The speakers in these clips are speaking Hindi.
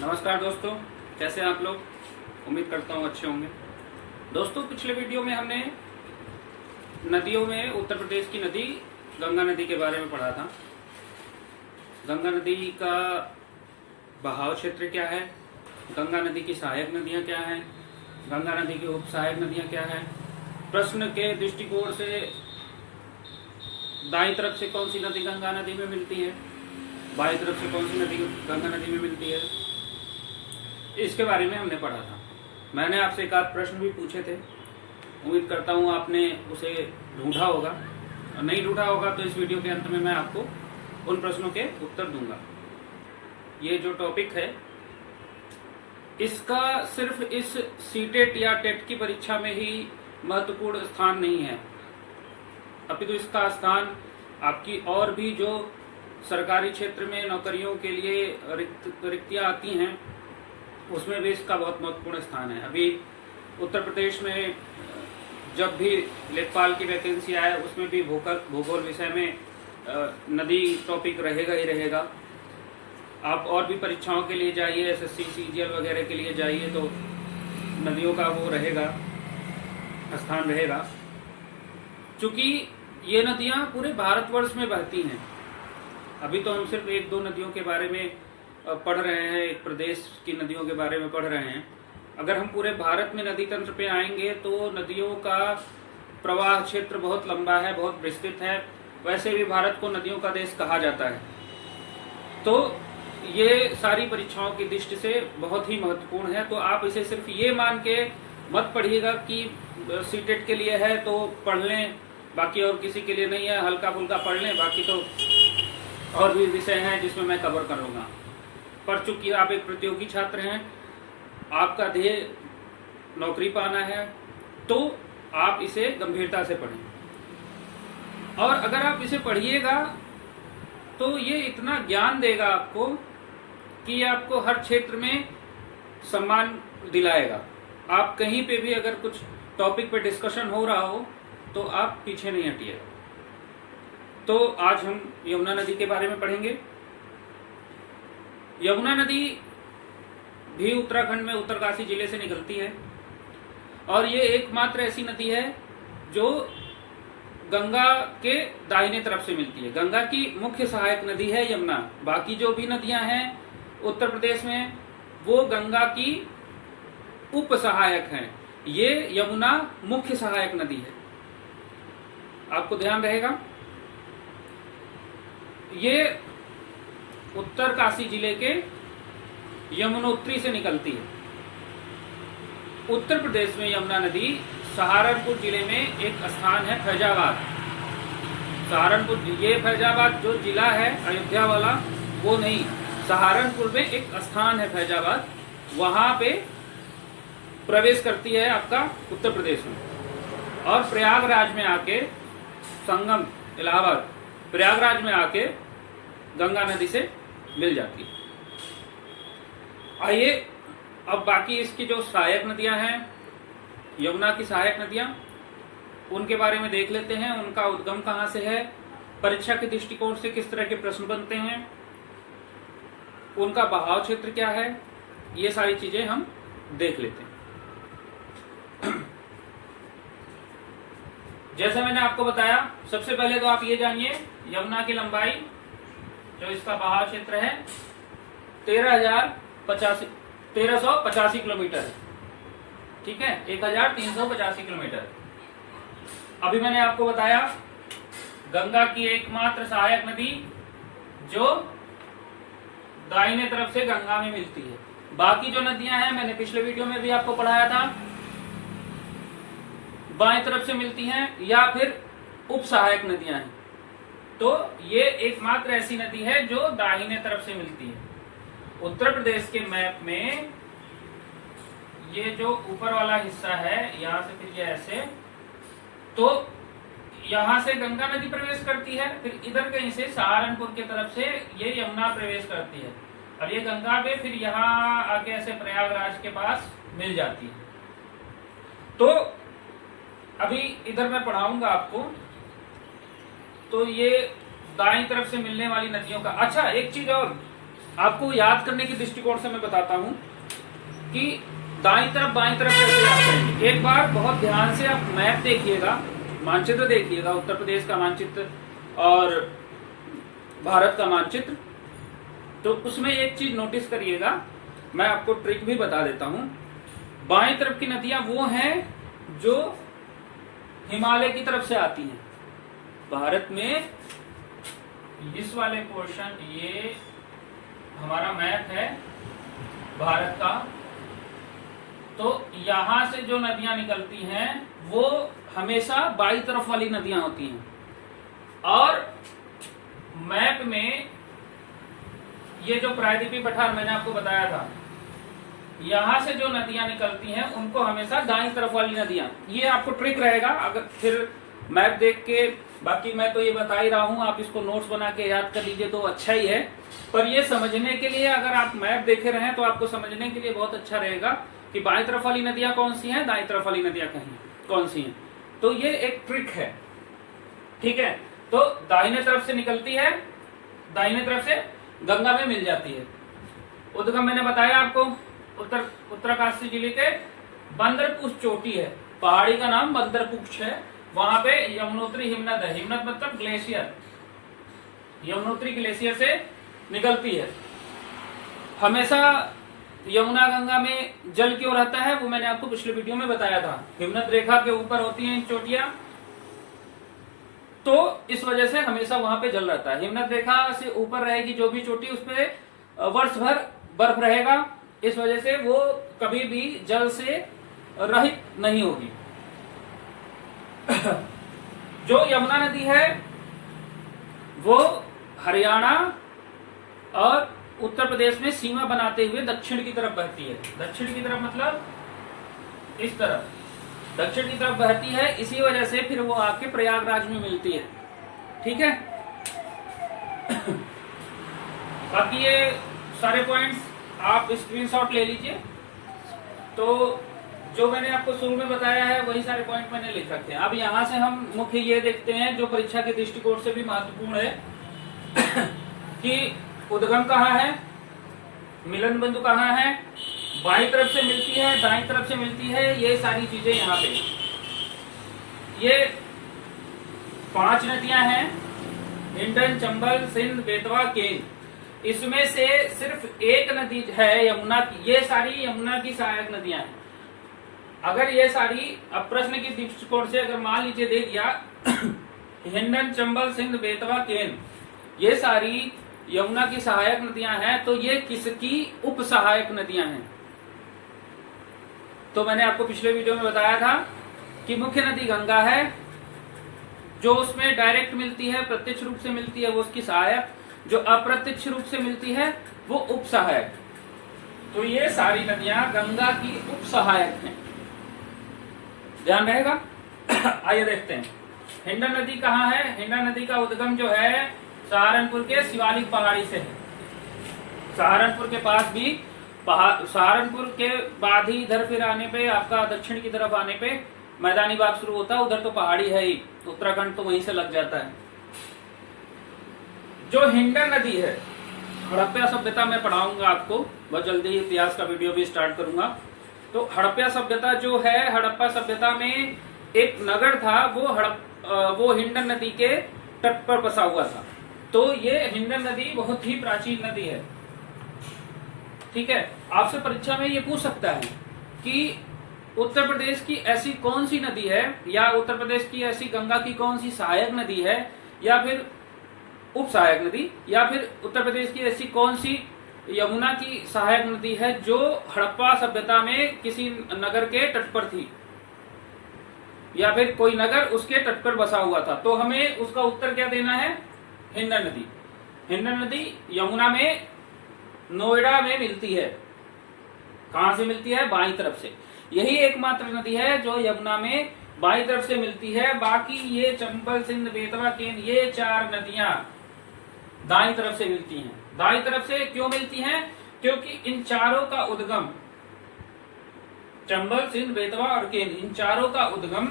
नमस्कार दोस्तों, कैसे हैं आप लोग। उम्मीद करता हूँ अच्छे होंगे। दोस्तों, पिछले वीडियो में हमने नदियों में उत्तर प्रदेश की नदी गंगा नदी के बारे में पढ़ा था। गंगा नदी का बहाव क्षेत्र क्या है, गंगा नदी की सहायक नदियाँ क्या हैं, गंगा नदी की उप सहायक नदियाँ क्या हैं। प्रश्न के दृष्टिकोण से दाईं तरफ से कौन सी नदी गंगा नदी में मिलती है, बाईं तरफ से कौन सी नदी गंगा नदी में मिलती है, इसके बारे में हमने पढ़ा था। मैंने आपसे एक आध प्रश्न भी पूछे थे। उम्मीद करता हूँ आपने उसे ढूंढा होगा, और नहीं ढूंढा होगा तो इस वीडियो के अंत में मैं आपको उन प्रश्नों के उत्तर दूंगा। ये जो टॉपिक है इसका सिर्फ इस सीटेट या टेट की परीक्षा में ही महत्वपूर्ण स्थान नहीं है, अपितु इसका स्थान आपकी और भी जो सरकारी क्षेत्र में नौकरियों के लिए रिक्तियाँ आती हैं उसमें भी इसका बहुत महत्वपूर्ण स्थान है। अभी उत्तर प्रदेश में जब भी लेखपाल की वैकेंसी आए उसमें भी भूगोल विषय में नदी टॉपिक रहेगा ही रहेगा। आप और भी परीक्षाओं के लिए जाइए, एसएससी सीजीएल वगैरह के लिए जाइए तो नदियों का वो रहेगा, स्थान रहेगा। क्योंकि ये नदियाँ पूरे भारतवर्ष में बहती हैं। अभी तो हम सिर्फ एक दो नदियों के बारे में पढ़ रहे हैं, एक प्रदेश की नदियों के बारे में पढ़ रहे हैं। अगर हम पूरे भारत में नदी तंत्र पे आएंगे तो नदियों का प्रवाह क्षेत्र बहुत लंबा है, बहुत विस्तृत है। वैसे भी भारत को नदियों का देश कहा जाता है। तो ये सारी परीक्षाओं की दृष्टि से बहुत ही महत्वपूर्ण है। तो आप इसे सिर्फ ये मान के मत पढ़िएगा कि सीटेट के लिए है तो पढ़ लें, बाकी और किसी के लिए नहीं है, हल्का फुल्का पढ़ लें, बाकी तो और भी विषय हैं जिसमें मैं कवर कर लूँगा। पर चूंकि आप एक प्रतियोगी छात्र हैं, आपका ध्येय नौकरी पाना है, तो आप इसे गंभीरता से पढ़ें। और अगर आप इसे पढ़िएगा तो ये इतना ज्ञान देगा आपको कि आपको हर क्षेत्र में सम्मान दिलाएगा। आप कहीं पे भी अगर कुछ टॉपिक पे डिस्कशन हो रहा हो तो आप पीछे नहीं हटिएगा। तो आज हम यमुना नदी के बारे में पढ़ेंगे। यमुना नदी भी उत्तराखंड में उत्तरकाशी जिले से निकलती है और ये एकमात्र ऐसी नदी है जो गंगा के दाहिने तरफ से मिलती है। गंगा की मुख्य सहायक नदी है यमुना। बाकी जो भी नदियां हैं उत्तर प्रदेश में वो गंगा की उप सहायक हैं। ये यमुना मुख्य सहायक नदी है, आपको ध्यान रहेगा। ये उत्तरकाशी जिले के यमुनोत्री से निकलती है। उत्तर प्रदेश में यमुना नदी सहारनपुर जिले में एक स्थान है फैजाबाद। सहारनपुर, ये फैजाबाद जो जिला है अयोध्या वाला वो नहीं, सहारनपुर में एक स्थान है फैजाबाद, वहां पे प्रवेश करती है आपका उत्तर प्रदेश में। और प्रयागराज में आके संगम इलाहाबाद, प्रयागराज में आके गंगा नदी से मिल जाती है। आइए अब बाकी इसकी जो सहायक नदियां हैं, यमुना की सहायक नदियां, उनके बारे में देख लेते हैं। उनका उद्गम कहाँ से है, परीक्षा के दृष्टिकोण से किस तरह के प्रश्न बनते हैं, उनका बहाव क्षेत्र क्या है, ये सारी चीजें हम देख लेते हैं। जैसे मैंने आपको बताया, सबसे पहले तो आप ये जानिए यमुना की लंबाई, जो इसका बहाव क्षेत्र है 1385 किलोमीटर है। ठीक है, 1385 किलोमीटर। अभी मैंने आपको बताया गंगा की एकमात्र सहायक नदी जो दाहिने तरफ से गंगा में मिलती है। बाकी जो नदियां हैं मैंने पिछले वीडियो में भी आपको पढ़ाया था, बाएं तरफ से मिलती हैं या फिर उप सहायक नदियां हैं। तो ये एकमात्र ऐसी नदी है जो दाहिने तरफ से मिलती है। उत्तर प्रदेश के मैप में ये जो ऊपर वाला हिस्सा है, यहाँ से फिर ये ऐसे, तो यहाँ से गंगा नदी प्रवेश करती है, फिर इधर कहीं से सहारनपुर की तरफ से ये यमुना प्रवेश करती है, और ये गंगा पे फिर यहाँ आके ऐसे प्रयागराज के पास मिल जाती है। तो अभी इधर मैं पढ़ाऊंगा आपको। तो ये दाईं तरफ से मिलने वाली नदियों का। अच्छा, एक चीज और आपको याद करने के दृष्टिकोण से मैं बताता हूं कि दाईं तरफ बाईं तरफ कैसे याद करेंगे। एक बार बहुत ध्यान से आप मैप देखिएगा, मानचित्र देखिएगा, उत्तर प्रदेश का मानचित्र और भारत का मानचित्र। तो उसमें एक चीज नोटिस करिएगा, मैं आपको ट्रिक भी बता देता हूं। बाईं तरफ की नदियां वो हैं जो हिमालय की तरफ से आती हैं। भारत में इस वाले पोर्शन, ये हमारा मैप है भारत का, तो यहां से जो नदियां निकलती हैं वो हमेशा बाईं तरफ वाली नदियां होती हैं। और मैप में ये जो प्रायद्वीपीय पठार मैंने आपको बताया था, यहां से जो नदियां निकलती हैं उनको हमेशा दाईं तरफ वाली नदियां, ये आपको ट्रिक रहेगा। अगर फिर मैप देख के, बाकी मैं तो ये बता ही रहा हूं, आप इसको नोट्स बना के याद कर लीजिए तो अच्छा ही है। पर ये समझने के लिए, अगर आप मैप देखे रहे तो आपको समझने के लिए बहुत अच्छा रहेगा कि बाईं तरफ वाली नदियां कौन सी हैं, दाईं तरफ वाली नदियां कौन सी हैं। तो ये एक ट्रिक है, ठीक है। तो दाहिने तरफ से निकलती है, दाहिने तरफ से गंगा में मिल जाती है। उद्गम मैंने बताया आपको, उत्तरकाशी जिले के बंदरपुर चोटी है, पहाड़ी का नाम बंदरपुर है, वहां पे यमुनोत्री हिमनद है। हिमनद मतलब ग्लेशियर, यमुनोत्री ग्लेशियर से निकलती है। हमेशा यमुना गंगा में जल क्यों रहता है वो मैंने आपको पिछले वीडियो में बताया था। हिमनद रेखा के ऊपर होती हैं चोटियां, तो इस वजह से हमेशा वहां पे जल रहता है। हिमनद रेखा से ऊपर रहेगी जो भी चोटी, उस पे वर्ष भर बर्फ रहेगा, इस वजह से वो कभी भी जल से रहित नहीं होगी। जो यमुना नदी है वो हरियाणा और उत्तर प्रदेश में सीमा बनाते हुए दक्षिण की तरफ बहती है। दक्षिण की तरफ मतलब इस तरफ, दक्षिण की तरफ बहती है, इसी वजह से फिर वो आके प्रयागराज में मिलती है, ठीक है। बाकी ये सारे पॉइंट्स आप स्क्रीनशॉट ले लीजिए। तो जो मैंने आपको शुरू में बताया है वही सारे पॉइंट मैंने लिख रखे हैं। अब यहाँ से हम मुख्य ये देखते हैं जो परीक्षा के दृष्टिकोण से भी महत्वपूर्ण है कि उद्गम कहाँ है, मिलन बिंदु कहाँ है, बाईं तरफ से मिलती है, दाईं तरफ से मिलती है, ये सारी चीजें यहाँ पे। ये 5 नदियां हैं, हिंडन, चंबल, सिंध, बेतवा, केन। इसमें से सिर्फ एक नदी है यमुना की, ये सारी यमुना की सहायक नदियां हैं। अगर ये सारी, अब प्रश्न की दृष्टिकोण से अगर मान लीजिए दे दिया हिंडन, चंबल, सिंध, बेतवा, केन, ये सारी यमुना की सहायक नदियां हैं, तो ये किसकी उप सहायक नदियां हैं। तो मैंने आपको पिछले वीडियो में बताया था कि मुख्य नदी गंगा है, जो उसमें डायरेक्ट मिलती है, प्रत्यक्ष रूप से मिलती है, वो उसकी सहायक, जो अप्रत्यक्ष रूप से मिलती है वो उप सहायक। तो ये सारी नदियां गंगा की उप सहायक हैं, ध्यान रहेगा। आइए देखते हैं हिंडन नदी कहाँ है। हिंडन नदी का उद्गम जो है सहारनपुर के शिवालिक पहाड़ी से है। सहारनपुर के पास भी सहारनपुर के बाद ही इधर फिर आने पे, आपका दक्षिण की तरफ आने पे मैदानी भाग शुरू होता है, उधर तो पहाड़ी है ही, उत्तराखंड तो वहीं से लग जाता है। जो हिंडन नदी है, हड़प्पा सभ्यता में पढ़ाऊंगा आपको, बहुत जल्दी ही इतिहास का वीडियो भी स्टार्ट करूंगा। तो हड़प्पा सभ्यता जो है, हड़प्पा सभ्यता में एक नगर था, वो हिंडन नदी के तट पर बसा हुआ था। तो ये हिंडन नदी बहुत ही प्राचीन नदी है, ठीक है। आपसे परीक्षा में ये पूछ सकता है कि उत्तर प्रदेश की ऐसी कौन सी नदी है, या उत्तर प्रदेश की ऐसी गंगा की कौन सी सहायक नदी है, या फिर उप सहायक नदी, या फिर उत्तर प्रदेश की ऐसी कौन सी यमुना की सहायक नदी है जो हड़प्पा सभ्यता में किसी नगर के तट पर थी, या फिर कोई नगर उसके तट पर बसा हुआ था। तो हमें उसका उत्तर क्या देना है, हिंडन नदी। हिंडन नदी यमुना में नोएडा में मिलती है। कहां से मिलती है, बाईं तरफ से। यही एकमात्र नदी है जो यमुना में बाईं तरफ से मिलती है। बाकी ये चंबल, सिंध, बेतवा, केन, ये 4 नदियां दाईं तरफ से मिलती हैं। दाईं तरफ से क्यों मिलती हैं, क्योंकि इन चारों का उद्गम, चंबल, सिंध, बेतवा और केन, इन चारों का उद्गम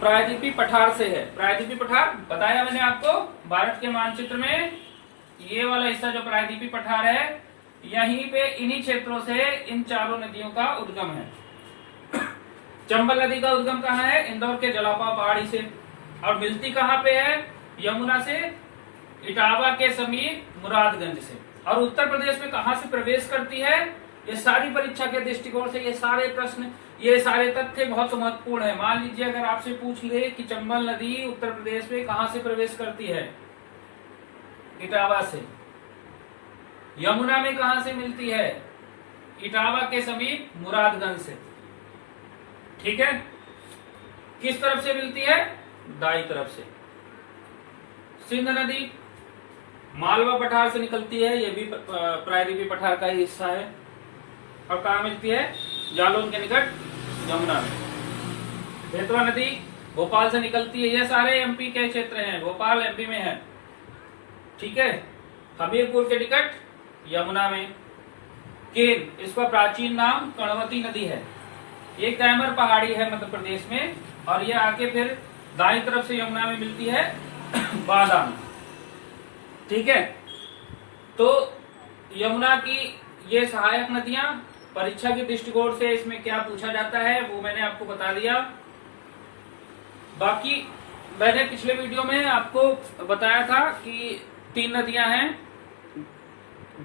प्रायद्वीपीय पठार से है। प्रायद्वीपीय पठार बताया मैंने आपको, भारत के मानचित्र में ये वाला हिस्सा जो प्रायद्वीपीय पठार है, यहीं पे इन्हीं क्षेत्रों से इन चारों नदियों का उद्गम है। चंबल नदी का उद्गम कहाँ है? इंदौर के जलापा पहाड़ी से। और मिलती कहाँ पे है? यमुना से इटावा के समीप मुरादगंज से। और उत्तर प्रदेश में कहाँ से प्रवेश करती है? ये सारी परीक्षा के दृष्टिकोण से ये सारे प्रश्न, ये सारे तथ्य बहुत महत्वपूर्ण है। मान लीजिए अगर आपसे पूछ ले कि चंबल नदी उत्तर प्रदेश में कहाँ से प्रवेश करती है? इटावा से। यमुना में कहां से मिलती है? इटावा के समीप मुरादगंज से। ठीक है, किस तरफ से मिलती है? दाई तरफ से। सिंध नदी मालवा पठार से निकलती है, यह भी प्रायद्वीपीय पठार का ही हिस्सा है। और कहा मिलती है? जालौन के निकट यमुना में। बेतवा नदी भोपाल से निकलती है। ये सारे एमपी के क्षेत्र हैं, भोपाल एमपी में है। ठीक है, हमीरपुर के निकट यमुना में। केन, इसका प्राचीन नाम कर्णवती नदी है। ये कैमर पहाड़ी है मध्य प्रदेश में, और ये आके फिर दाईं तरफ से यमुना में मिलती है बादाम। ठीक है, तो यमुना की ये सहायक नदियां, परीक्षा के दृष्टिकोण से इसमें क्या पूछा जाता है वो मैंने आपको बता दिया। बाकी मैंने पिछले वीडियो में आपको बताया था कि 3 नदियां हैं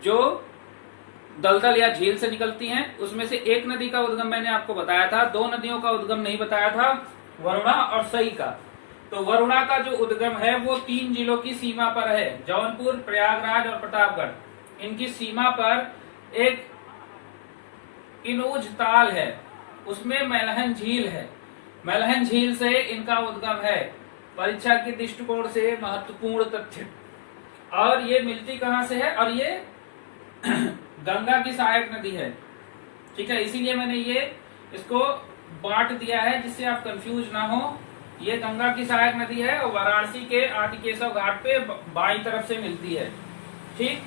जो दलदल या झील से निकलती हैं। उसमें से एक नदी का उद्गम मैंने आपको बताया था, 2 नदियों का उद्गम नहीं बताया था, वरुणा और सई का। तो वरुणा का जो उद्गम है वो 3 जिलों की सीमा पर है, जौनपुर, प्रयागराज और प्रतापगढ़। इनकी सीमा पर एक इनूज ताल है, उसमें मैलहन झील है। मैलहन झील से इनका उद्गम है। परीक्षा के दृष्टिकोण से महत्वपूर्ण तथ्य। और ये मिलती कहां से है? और ये गंगा की सहायक नदी है। ठीक है, इसीलिए मैंने ये इसको बांट दिया है जिससे आप कंफ्यूज ना हो। ये गंगा की सहायक नदी है और वाराणसी के आदिकेशव घाट पे बाईं तरफ से मिलती है। ठीक,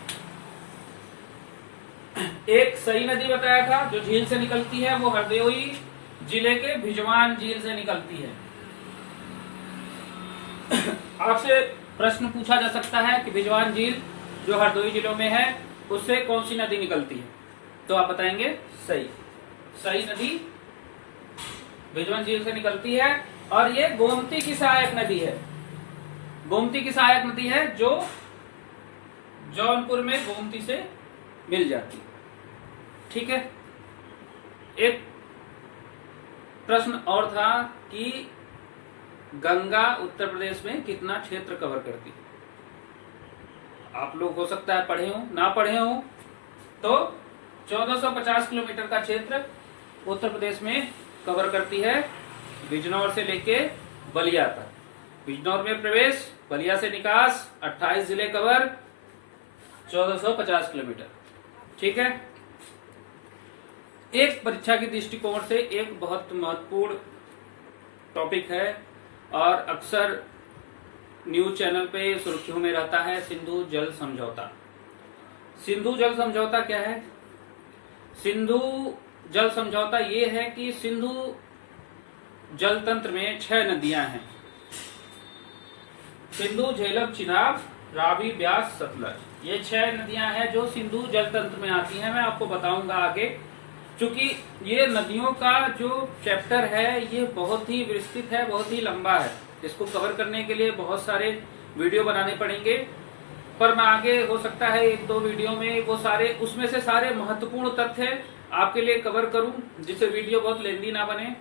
एक सई नदी बताया था जो झील से निकलती है, वो हरदोई जिले के भिजवान झील से निकलती है। आपसे प्रश्न पूछा जा सकता है कि भिजवान झील जो हरदोई जिलों में है उससे कौन सी नदी निकलती है? तो आप बताएंगे सई। सई नदी भिजवान झील से निकलती है। और ये गोमती की सहायक नदी है। गोमती की सहायक नदी है जो जौनपुर में गोमती से मिल जाती है। ठीक है, एक प्रश्न और था कि गंगा उत्तर प्रदेश में कितना क्षेत्र कवर करती है? आप लोग हो सकता है पढ़े हो, ना पढ़े हो, तो 1450 किलोमीटर का क्षेत्र उत्तर प्रदेश में कवर करती है, बिजनौर से लेके बलिया तक। बिजनौर में प्रवेश, बलिया से निकास, 28 जिले कवर, 1450 किलोमीटर। ठीक है, एक परीक्षा के दृष्टिकोण से एक बहुत महत्वपूर्ण टॉपिक है और अक्सर न्यूज चैनल पे सुर्खियों में रहता है, सिंधु जल समझौता। सिंधु जल समझौता क्या है? सिंधु जल समझौता ये है कि सिंधु जल तंत्र में 6 नदियां हैं, सिंधु, झेलम, चिनाब, रावी, ब्यास, सतलज। ये 6 नदियां हैं जो सिंधु जल तंत्र में आती हैं। मैं आपको बताऊंगा आगे, क्योंकि ये नदियों का जो चैप्टर है ये बहुत ही विस्तृत है, बहुत ही लंबा है। इसको कवर करने के लिए बहुत सारे वीडियो बनाने पड़ेंगे, पर मैं आगे हो सकता है 1-2 वीडियो में वो सारे, उसमें से सारे महत्वपूर्ण तथ्य आपके लिए कवर करूं, जिससे वीडियो बहुत लेंदी ना बने,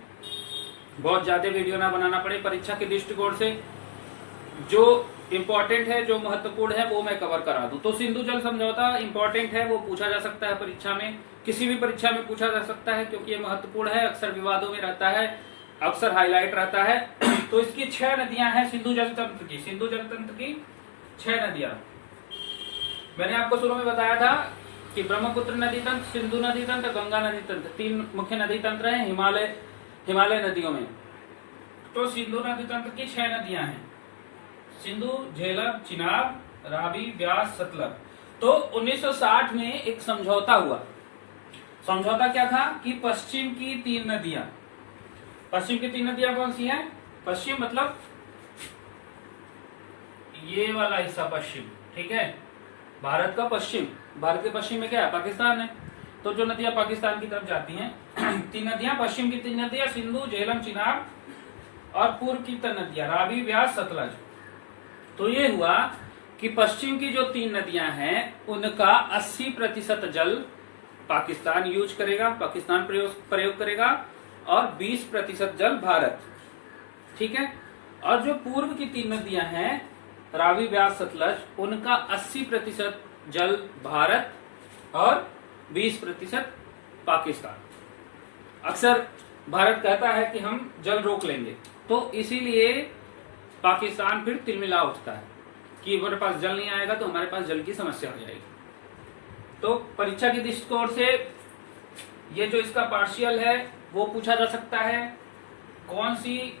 बहुत ज्यादा वीडियो ना बनाना पड़े। परीक्षा के दृष्टिकोण से जो इम्पोर्टेंट है, जो महत्वपूर्ण है, वो मैं कवर करा दूं। तो सिंधु जल समझौता इम्पोर्टेंट है, वो पूछा जा सकता है परीक्षा में, किसी भी परीक्षा में पूछा जा सकता है, क्योंकि ये महत्वपूर्ण है, अक्सर विवादों में रहता है, अक्सर हाईलाइट रहता है। तो इसकी 6 नदियां हैं सिंधु जल तंत्र की। सिंधु जल तंत्र की 6 नदियां मैंने आपको शुरू में बताया था कि ब्रह्मपुत्र नदी तंत्र, सिंधु नदी तंत्र, गंगा नदी तंत्र, 3 मुख्य नदी तंत्र हैं हिमालय नदियों में। तो सिंधु नदी तंत्र की 6 नदियां हैं, सिंधु, झेलम, चिनाब, रावी, ब्यास, सतलज। तो 1960 में एक समझौता हुआ। समझौता क्या था कि पश्चिम की 3 नदियां, पश्चिम की 3 नदियां कौन सी हैं? पश्चिम मतलब ये वाला हिस्सा पश्चिम, ठीक है, भारत का पश्चिम, भारत के पश्चिम में क्या है, पाकिस्तान है। तो जो नदियां पाकिस्तान की तरफ जाती हैं, 3 नदियां, पश्चिम की 3 नदियां सिंधु, झेलम, चिनाब, और पूर्व की 3 नदियां रावी, व्यास, सतलज। तो ये हुआ कि पश्चिम की जो 3 नदियां हैं उनका 80% जल पाकिस्तान यूज करेगा, पाकिस्तान प्रयोग करेगा, और 20% जल भारत, ठीक है। और जो पूर्व की 3 नदियां हैं रावी, व्यास, सतलज, उनका 80% जल भारत और 20% पाकिस्तान। अक्सर भारत कहता है कि हम जल रोक लेंगे, तो इसीलिए पाकिस्तान फिर तिलमिला उठता है कि हमारे पास जल नहीं आएगा तो हमारे पास जल की समस्या हो जाएगी। तो परीक्षा की दृष्टिकोण से ये जो इसका पार्शियल है वो पूछा जा सकता है, कौन सी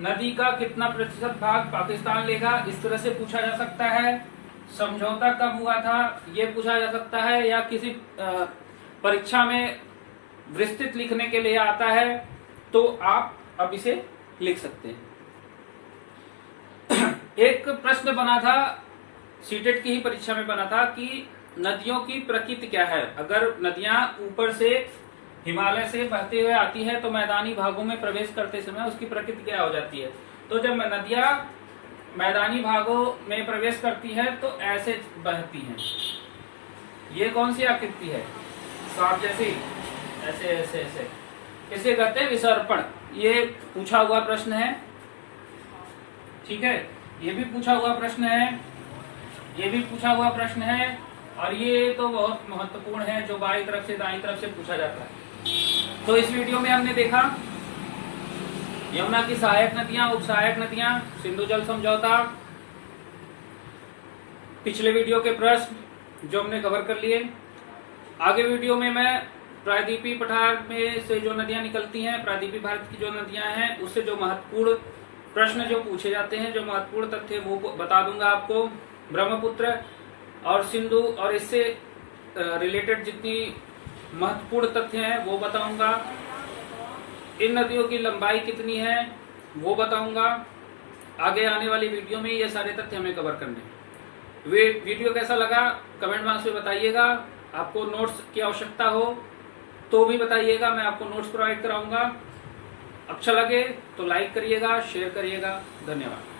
नदी का कितना प्रतिशत भाग पाकिस्तान लेगा, इस तरह से पूछा जा सकता है। समझौता कब हुआ था ये पूछा जा सकता है, या किसी परीक्षा में विस्तृत लिखने के लिए आता है तो आप अब इसे लिख सकते हैं। एक प्रश्न बना था, सीटेट की ही परीक्षा में बना था कि नदियों की प्रकृति क्या है। अगर नदियां ऊपर से हिमालय से बहते हुए आती है तो मैदानी भागों में प्रवेश करते समय उसकी प्रकृति क्या हो जाती है। तो जब नदियां मैदानी भागों में प्रवेश करती है तो ऐसे बहती हैं। ये कौन सी आकृति है, सांप जैसी, ऐसे ऐसे ऐसे, इसे कहते हैं विसर्पण। ये पूछा हुआ प्रश्न है, ठीक है। ये भी पूछा हुआ प्रश्न है, ये भी पूछा हुआ प्रश्न है, और ये तो बहुत महत्वपूर्ण है जो बाईं तरफ से दाईं तरफ से पूछा जाता है। तो इस वीडियो में हमने देखा यमुना की सहायक नदियां, उप सहायक नदियां, सिंधु जल समझौता, पिछले वीडियो के प्रश्न जो हमने कवर कर लिए। आगे वीडियो में मैं प्रायद्वीपीय पठार में से जो नदियां निकलती हैं, प्रायद्वीपीय भारत की जो नदियां हैं, उससे जो महत्वपूर्ण प्रश्न जो पूछे जाते हैं, जो महत्वपूर्ण तथ्य वो बता दूंगा आपको। ब्रह्मपुत्र और सिंधु और इससे रिलेटेड जितनी महत्वपूर्ण तथ्य हैं वो बताऊंगा। इन नदियों की लंबाई कितनी है वो बताऊंगा। आगे आने वाली वीडियो में ये सारे तथ्य हमें कवर करने। वीडियो कैसा लगा कमेंट बॉक्स में बताइएगा। आपको नोट्स की आवश्यकता हो तो भी बताइएगा, मैं आपको नोट्स प्रोवाइड कराऊंगा। अच्छा लगे तो लाइक करिएगा, शेयर करिएगा। धन्यवाद।